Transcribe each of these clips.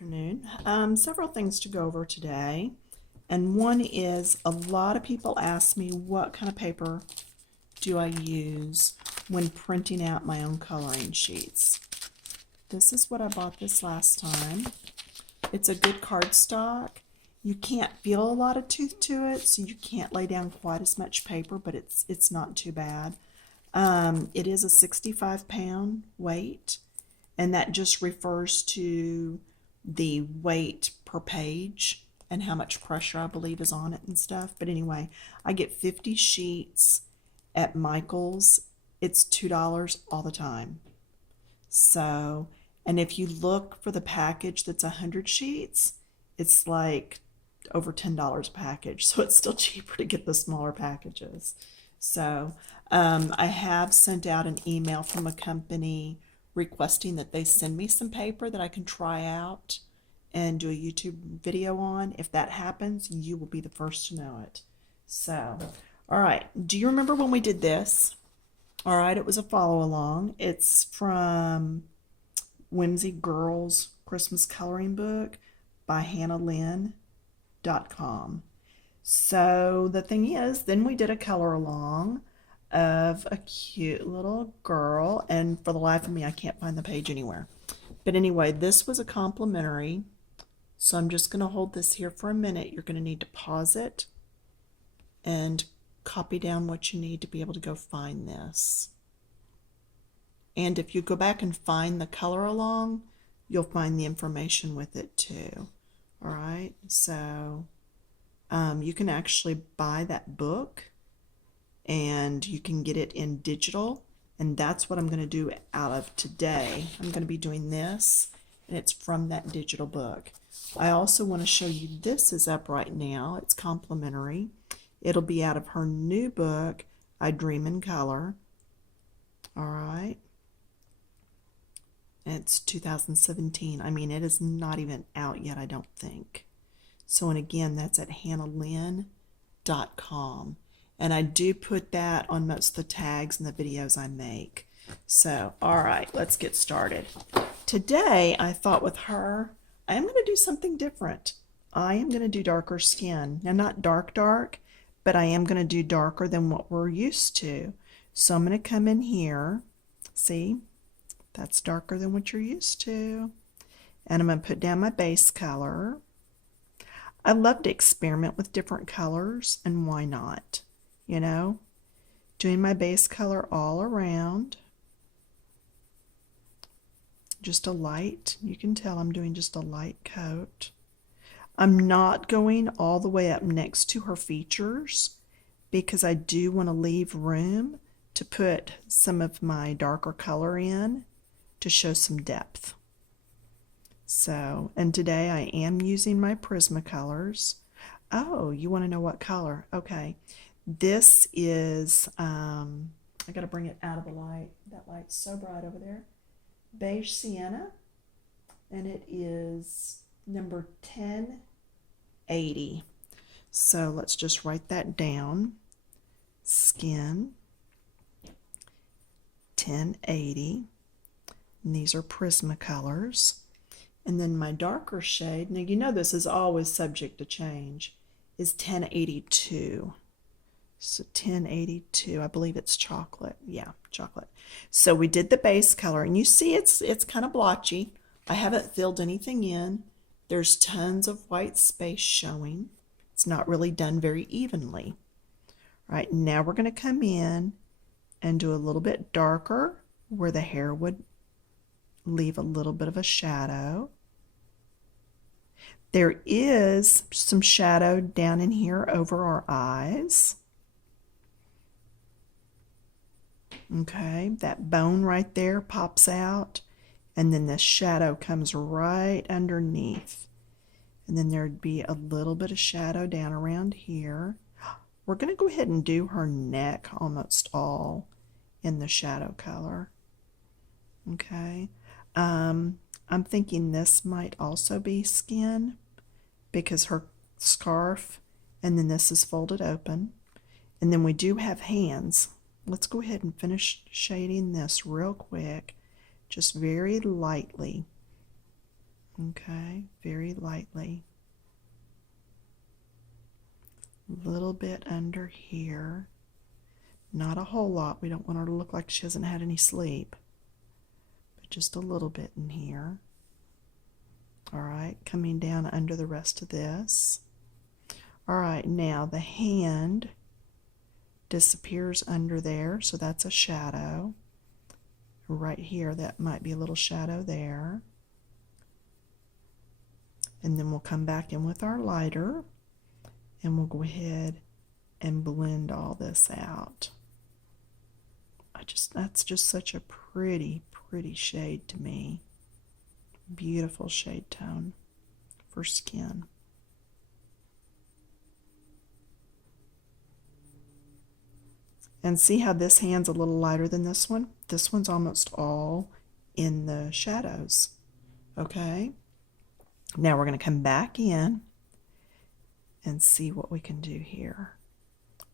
Afternoon. Several things to go over today. And one is a lot of people ask me what kind of paper do I use when printing out my own coloring sheets. This is what I bought this last time. It's a good cardstock. You can't feel a lot of tooth to it, so you can't lay down quite as much paper, but it's not too bad. It is a 65-pound weight, and that just refers to the weight per page and how much pressure I believe is on it and stuff. But anyway, I get 50 sheets at Michael's. It's $2 all the time. So, and if you look for the package that's 100 sheets, it's like over $10 a package. So it's still cheaper to get the smaller packages. So I have sent out an email from a company requesting that they send me some paper that I can try out and do a YouTube video on. If that happens, you will be the first to know it. So, all right. Do you remember when we did this? All right, it was a follow along. It's from Whimsy Girls Christmas Coloring Book by HannahLynn.com. So the thing is, then we did a color along of a cute little girl, and for the life of me I can't find the page anywhere. But anyway, this was a complimentary, so I'm just going to hold this here for a minute. You're going to need to pause it and copy down what you need to be able to go find this. And if you go back and find the color along, you'll find the information with it too. All right, so you can actually buy that book, and you can get it in digital, and that's what I'm going to do out of today. I'm going to be doing this, and it's from that digital book. I also want to show you, this is up right now. It's complimentary. It'll be out of her new book, I Dream in Color. All right. It's 2017. I mean, it is not even out yet, I don't think. So, and again, that's at HannahLynn.com. And I do put that on most of the tags in the videos I make. So, all right, let's get started. Today, I thought with her, I am going to do something different. I am going to do darker skin. Now, not dark, but I am going to do darker than what we're used to. So I'm going to come in here. See, that's darker than what you're used to. And I'm going to put down my base color. I love to experiment with different colors, and why not? You know, doing my base color all around. Just a light, you can tell I'm doing just a light coat. I'm not going all the way up next to her features because I do want to leave room to put some of my darker color in to show some depth. So, and today I am using my Prismacolors. Oh, you want to know what color? Okay. This is, I got to bring it out of the light. That light's so bright over there. Beige Sienna, and it is number 1080. So let's just write that down. Skin, 1080. And these are Prismacolors. And then my darker shade, now you know this is always subject to change, is 1082. So 1082, I believe it's chocolate. Yeah, chocolate. So we did the base color, and you see it's kind of blotchy. I haven't filled anything in. There's tons of white space showing. It's not really done very evenly. All right, now we're going to come in and do a little bit darker where the hair would leave a little bit of a shadow. There is some shadow down in here over our eyes. Okay, that bone right there pops out, and then the shadow comes right underneath. And then there'd be a little bit of shadow down around here. We're going to go ahead and do her neck almost all in the shadow color. Okay, I'm thinking this might also be skin because her scarf, and then this is folded open. And then we do have hands. Let's go ahead and finish shading this real quick, just very lightly. Okay, very lightly. A little bit under here. Not a whole lot. We don't want her to look like she hasn't had any sleep. But just a little bit in here. All right, coming down under the rest of this. All right, now the hand disappears under there, so that's a shadow. Right here, that might be a little shadow there. And then we'll come back in with our lighter, and we'll go ahead and blend all this out. That's just such a pretty, pretty shade to me. Beautiful shade tone for skin. And see how this hand's a little lighter than this one? This one's almost all in the shadows. Okay? Now we're going to come back in and see what we can do here.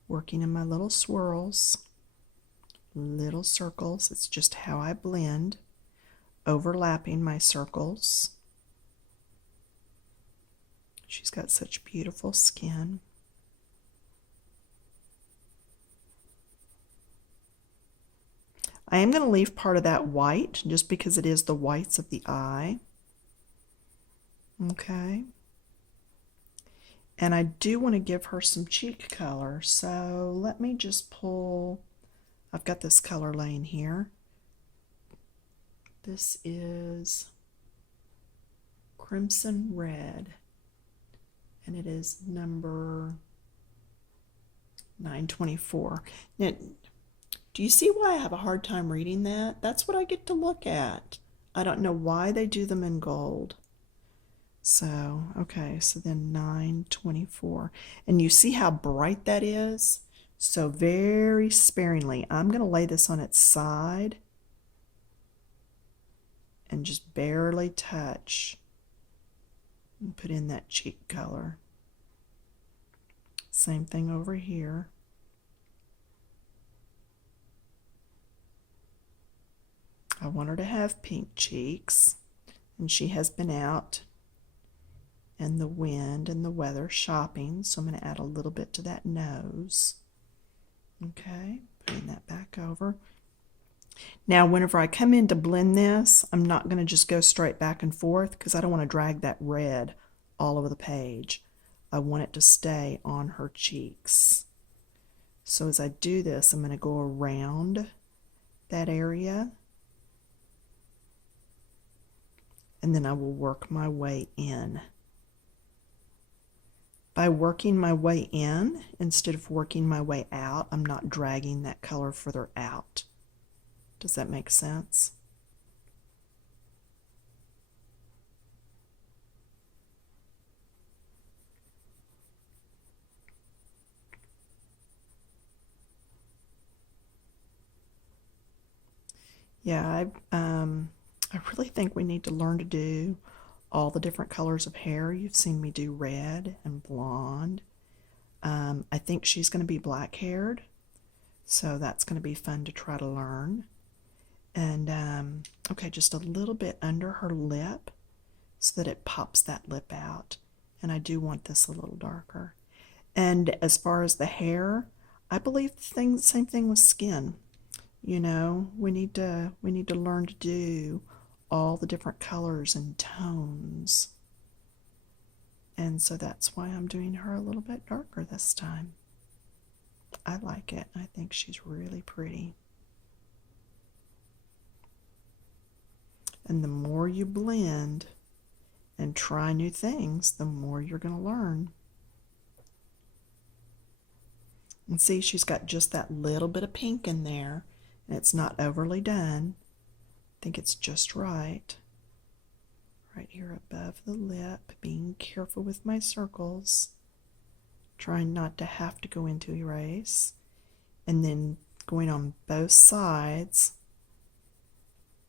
Working in my little swirls, little circles. It's just how I blend, overlapping my circles. She's got such beautiful skin. I am going to leave part of that white just because it is the whites of the eye. Okay. And I do want to give her some cheek color, so let me just pull, I've got this color laying here. This is Crimson Red, and it is number 924. Now, do you see why I have a hard time reading that? That's what I get to look at. I don't know why they do them in gold. So, okay, so then 924. And you see how bright that is? So very sparingly, I'm going to lay this on its side and just barely touch and put in that cheek color. Same thing over here. I want her to have pink cheeks, and she has been out in the wind and the weather shopping, so I'm going to add a little bit to that nose. Okay, putting that back over. Now, whenever I come in to blend this, I'm not going to just go straight back and forth because I don't want to drag that red all over the page. I want it to stay on her cheeks. So as I do this, I'm going to go around that area, and then I will work my way in. By working my way in, instead of working my way out, I'm not dragging that color further out. Does that make sense? Yeah, I really think we need to learn to do all the different colors of hair. You've seen me do red and blonde. I think she's going to be black-haired, so that's going to be fun to try to learn. And, okay, just a little bit under her lip so that it pops that lip out. And I do want this a little darker. And as far as the hair, I believe the same thing with skin. You know, we need to learn to do all the different colors and tones. And so that's why I'm doing her a little bit darker this time. I like it. I think she's really pretty. And the more you blend and try new things, the more you're going to learn. And see, she's got just that little bit of pink in there, and it's not overly done. I think it's just right. Right here above the lip, being careful with my circles, trying not to have to go into erase, and then going on both sides.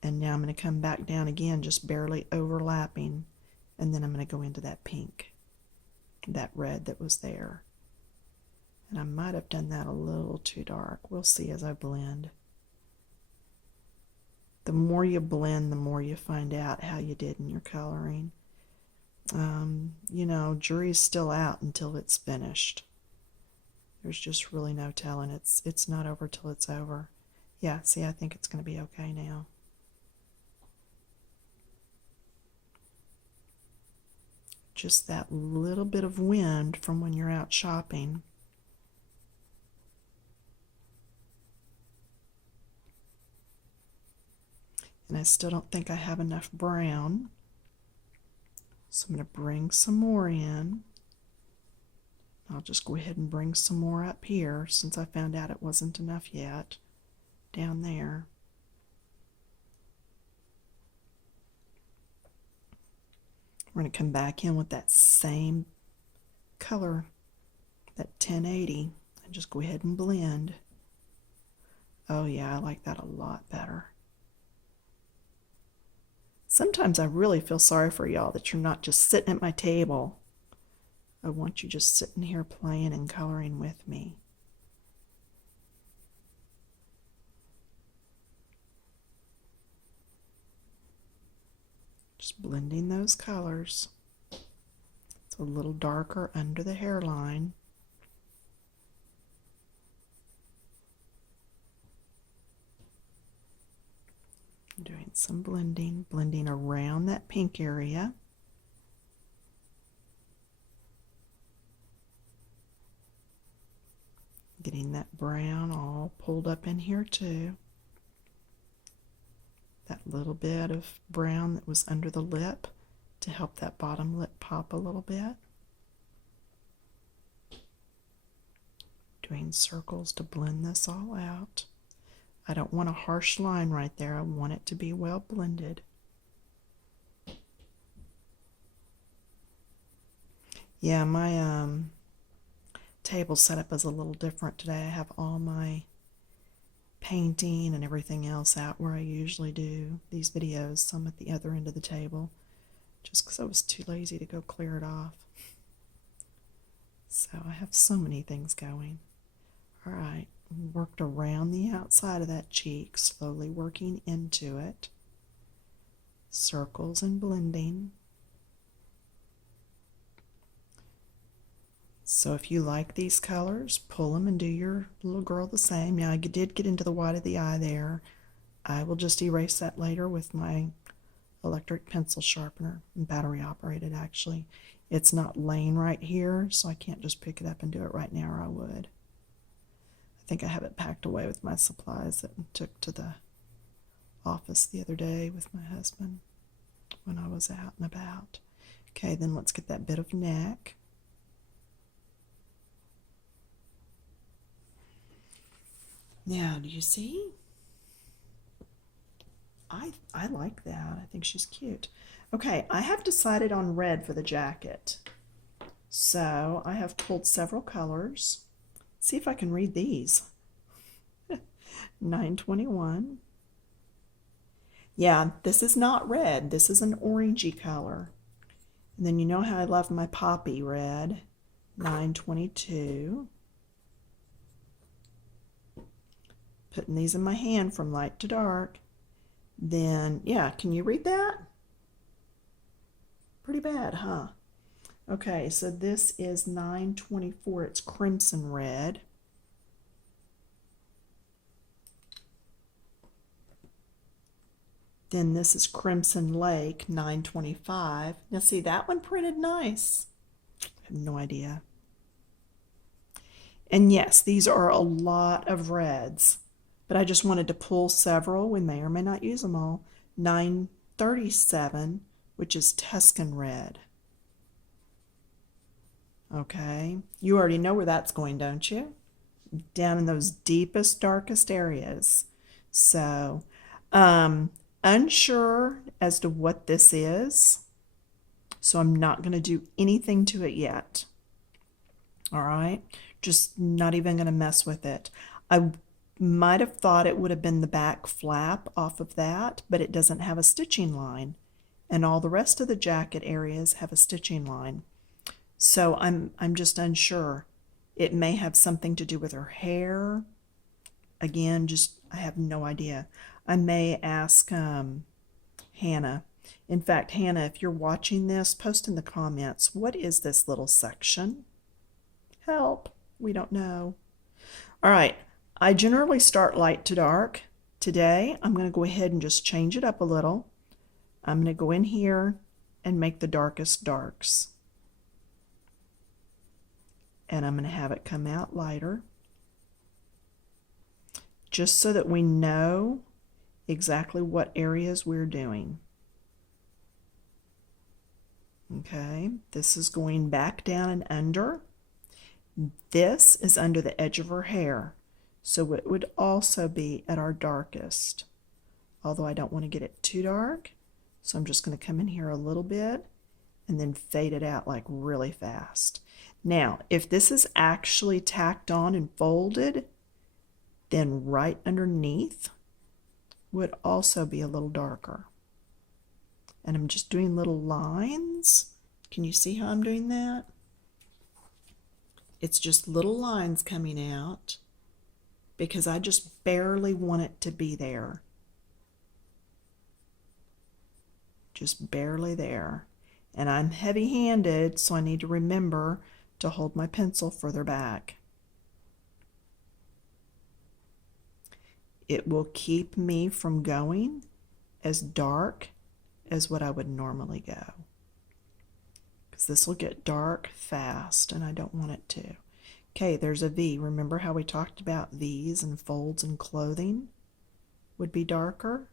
And now I'm going to come back down again, just barely overlapping, and then I'm going to go into that pink, that red that was there. And I might have done that a little too dark. We'll see as I blend. The more you blend, the more you find out how you did in your coloring. You know, jury's still out until it's finished. There's just really no telling. It's not over till it's over. Yeah, see, I think it's going to be okay now. Just that little bit of wind from when you're out shopping. And I still don't think I have enough brown. So I'm going to bring some more in. I'll just go ahead and bring some more up here since I found out it wasn't enough yet down there. We're going to come back in with that same color, that 1080, and just go ahead and blend. Oh yeah, I like that a lot better. Sometimes I really feel sorry for y'all that you're not just sitting at my table. I want you just sitting here playing and coloring with me. Just blending those colors. It's a little darker under the hairline. Doing some blending around that pink area. Getting that brown all pulled up in here too. That little bit of brown that was under the lip to help that bottom lip pop a little bit. Doing circles to blend this all out. I don't want a harsh line right there. I want it to be well blended. Yeah, my table setup is a little different today. I have all my painting and everything else out where I usually do these videos. Some at the other end of the table, just because I was too lazy to go clear it off. So I have so many things going. All right, worked around the outside of that cheek, slowly working into it. Circles and blending. So if you like these colors, pull them and do your little girl the same. Now I did get into the white of the eye there. I will just erase that later with my electric pencil sharpener, battery operated actually. It's not laying right here, so I can't just pick it up and do it right now, or I would. I think I have it packed away with my supplies that I took to the office the other day with my husband when I was out and about. Okay, then let's get that bit of neck. Now, do you see? I like that. I think she's cute. Okay, I have decided on red for the jacket. So I have pulled several colors. See if I can read these. 921. Yeah, this is not red. This is an orangey color. And then you know how I love my poppy red. 922. Putting these in my hand from light to dark. Then, yeah, can you read that? Pretty bad, huh? Okay, so this is 924. It's crimson red. Then this is Crimson Lake, 925. Now see, that one printed nice. I have no idea. And yes, these are a lot of reds, but I just wanted to pull several. We may or may not use them all. 937, which is Tuscan red. Okay, you already know where that's going, don't you? Down in those deepest, darkest areas. So, unsure as to what this is, so I'm not going to do anything to it yet. All right, just not even going to mess with it. I might have thought it would have been the back flap off of that, but it doesn't have a stitching line, and all the rest of the jacket areas have a stitching line. So I'm just unsure. It may have something to do with her hair. Again, just I have no idea. I may ask Hannah. In fact, Hannah, if you're watching this, post in the comments, what is this little section? Help, we don't know. All right, I generally start light to dark. Today, I'm going to go ahead and just change it up a little. I'm going to go in here and make the darkest darks. And I'm going to have it come out lighter, just so that we know exactly what areas we're doing. Okay, this is going back down and under. This is under the edge of her hair, so it would also be at our darkest, although I don't want to get it too dark, so I'm just going to come in here a little bit and then fade it out like really fast. Now, if this is actually tacked on and folded, then right underneath would also be a little darker. And I'm just doing little lines. Can you see how I'm doing that? It's just little lines coming out because I just barely want it to be there. Just barely there. And I'm heavy-handed, so I need to remember to hold my pencil further back. It will keep me from going as dark as what I would normally go, because this will get dark fast and I don't want it to. Okay, there's a V. Remember how we talked about V's and folds in clothing would be darker?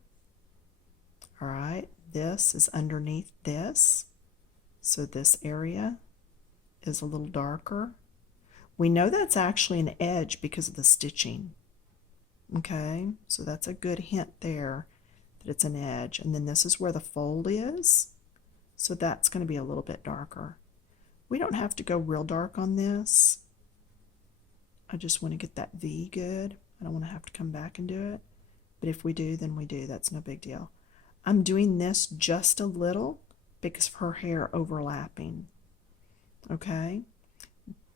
All right, this is underneath this, so this area is a little darker. We know that's actually an edge because of the stitching. Okay, so that's a good hint there that it's an edge. And then this is where the fold is, so that's going to be a little bit darker. We don't have to go real dark on this. I just want to get that V good. I don't want to have to come back and do it, but if we do, then we do. That's no big deal. I'm doing this just a little because of her hair overlapping. Okay,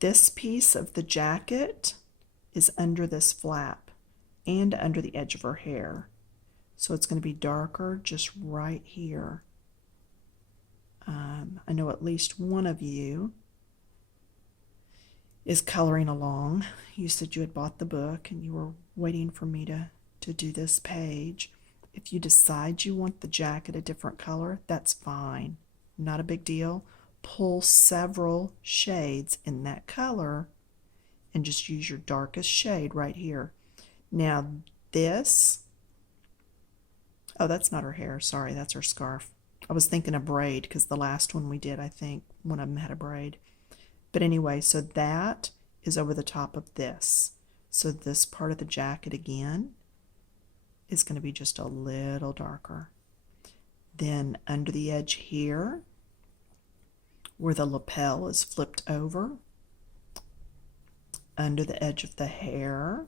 this piece of the jacket is under this flap and under the edge of her hair, so it's going to be darker just right here. I know at least one of you is coloring along. You said you had bought the book and you were waiting for me to do this page. If you decide you want the jacket a different color, that's fine. Not a big deal. Pull several shades in that color and just use your darkest shade right here. Now this, oh, that's not her hair. Sorry, that's her scarf. I was thinking a braid because the last one we did, I think, one of them had a braid. But anyway, so that is over the top of this. So this part of the jacket again is going to be just a little darker. Then under the edge here, where the lapel is flipped over, under the edge of the hair,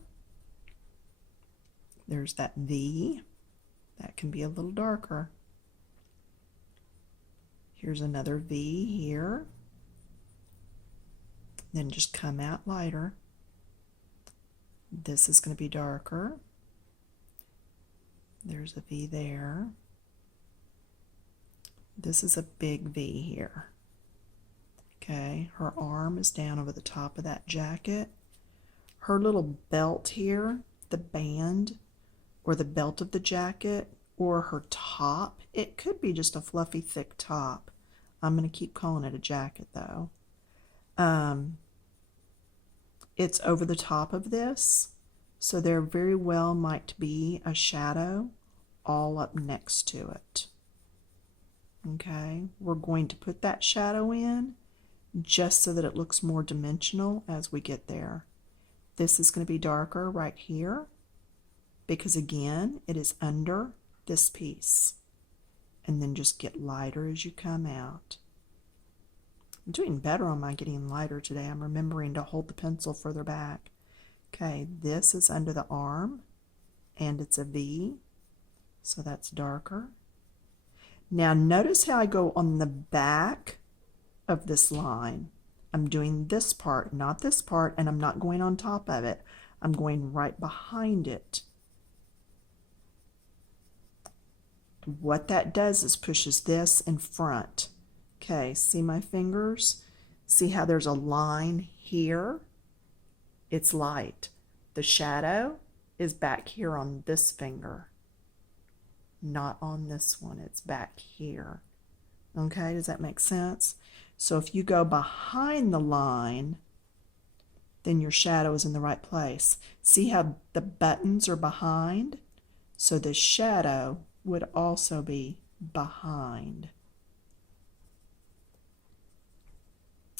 there's that V. That can be a little darker. Here's another V here. Then just come out lighter. This is going to be darker. There's a V there. This is a big V here. Okay, her arm is down over the top of that jacket. Her little belt here, the band or the belt of the jacket, or her top, it could be just a fluffy thick top. I'm going to keep calling it a jacket though. It's over the top of this, so there very well might be a shadow all up next to it. Okay, we're going to put that shadow in just so that it looks more dimensional as we get there. This is going to be darker right here because again it is under this piece, and then just get lighter as you come out. I'm doing better on my getting lighter today. I'm remembering to hold the pencil further back. Okay, this is under the arm and it's a V, so that's darker. Now notice how I go on the back of this line. I'm doing this part, not this part, and I'm not going on top of it. I'm going right behind it. What that does is pushes this in front. Okay, see my fingers? See how there's a line here? It's light. The shadow is back here on this finger, not on this one. It's back here. Okay, does that make sense? So if you go behind the line, then your shadow is in the right place. See how the buttons are behind? So the shadow would also be behind.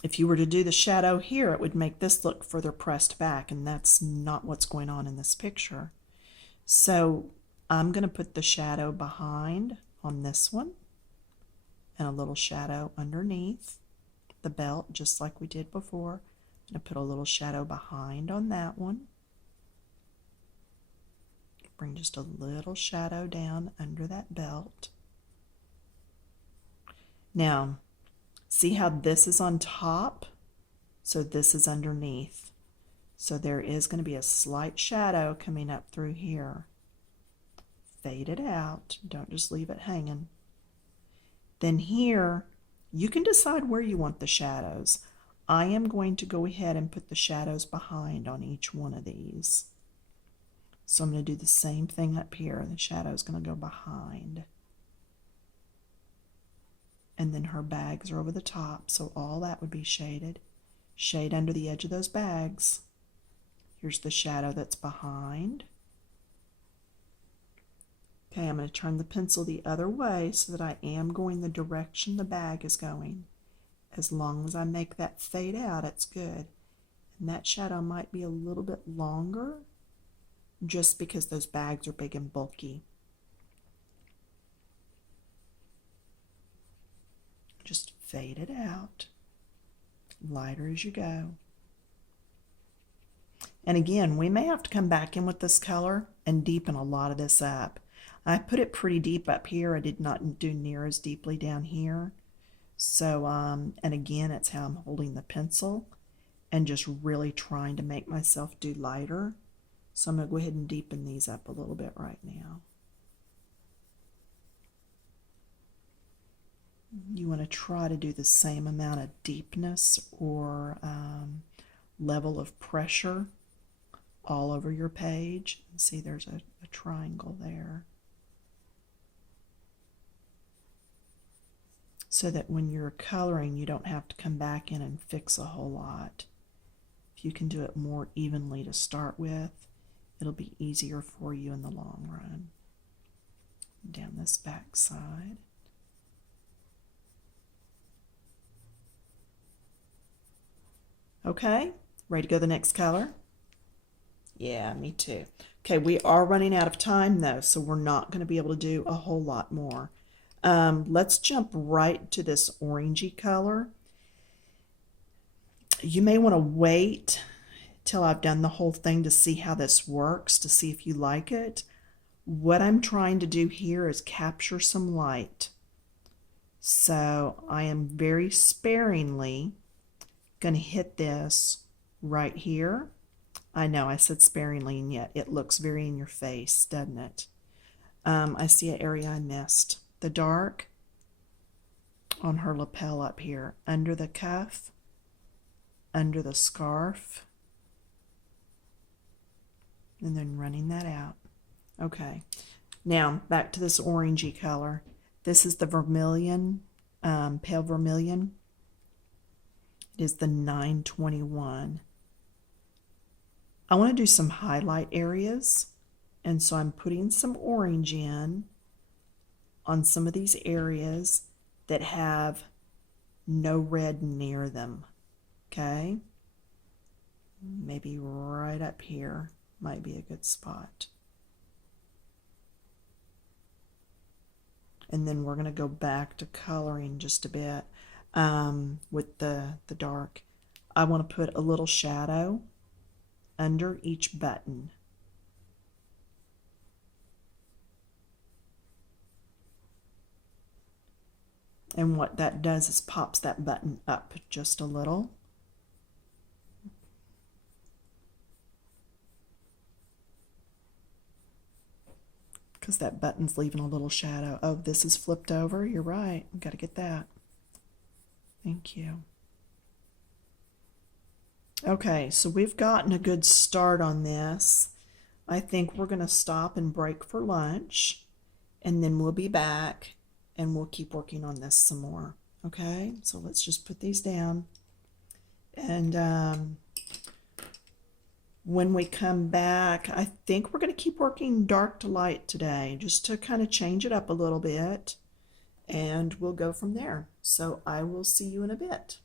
If you were to do the shadow here, it would make this look further pressed back, and that's not what's going on in this picture. So I'm going to put the shadow behind on this one and a little shadow underneath the belt, just like we did before. I'm going to put a little shadow behind on that one. Bring just a little shadow down under that belt. Now, see how this is on top? So this is underneath. So there is going to be a slight shadow coming up through here. Fade it out. Don't just leave it hanging. Then here, you can decide where you want the shadows. I am going to go ahead and put the shadows behind on each one of these. So I'm going to do the same thing up here. The shadow is going to go behind. And then her bags are over the top, so all that would be shaded. Shade under the edge of those bags. Here's the shadow that's behind. Okay, I'm going to turn the pencil the other way so that I am going the direction the bag is going. As long as I make that fade out, it's good. And that shadow might be a little bit longer just because those bags are big and bulky. Just fade it out, lighter as you go. And again, we may have to come back in with this color and deepen a lot of this up. I put it pretty deep up here. I did not do near as deeply down here. So, and again, it's how I'm holding the pencil and just really trying to make myself do lighter. So I'm going to go ahead and deepen these up a little bit right now. You want to try to do the same amount of deepness or level of pressure all over your page. See, there's a triangle there. So that when you're coloring, you don't have to come back in and fix a whole lot. If you can do it more evenly to start with, it'll be easier for you in the long run. Down this back side. Okay, ready to go to the next color? Yeah, me too. Okay, we are running out of time though, so we're not going to be able to do a whole lot more. Let's jump right to this orangey color. You may want to wait till I've done the whole thing to see how this works, to see if you like it. What I'm trying to do here is capture some light. So I am very sparingly going to hit this right here. I know I said sparingly, and yet it looks very in your face, doesn't it? I see an area I missed. The dark on her lapel up here, under the cuff, under the scarf, and then running that out. Okay, now back to this orangey color. This is the vermilion, pale vermilion. It is the 921. I want to do some highlight areas, and so I'm putting some orange in on some of these areas that have no red near them. Okay, maybe right up here might be a good spot. And then we're going to go back to coloring just a bit with the dark. I want to put a little shadow under each button. And what that does is pops that button up just a little. because that button's leaving a little shadow. Oh, this is flipped over. You're right. I've got to get that. Thank you. Okay, so we've gotten a good start on this. I think we're going to stop and break for lunch, and then we'll be back and we'll keep working on this some more. Okay, so let's just put these down. And when we come back, I think we're going to keep working dark to light today, just to kind of change it up a little bit, and we'll go from there. So I will see you in a bit.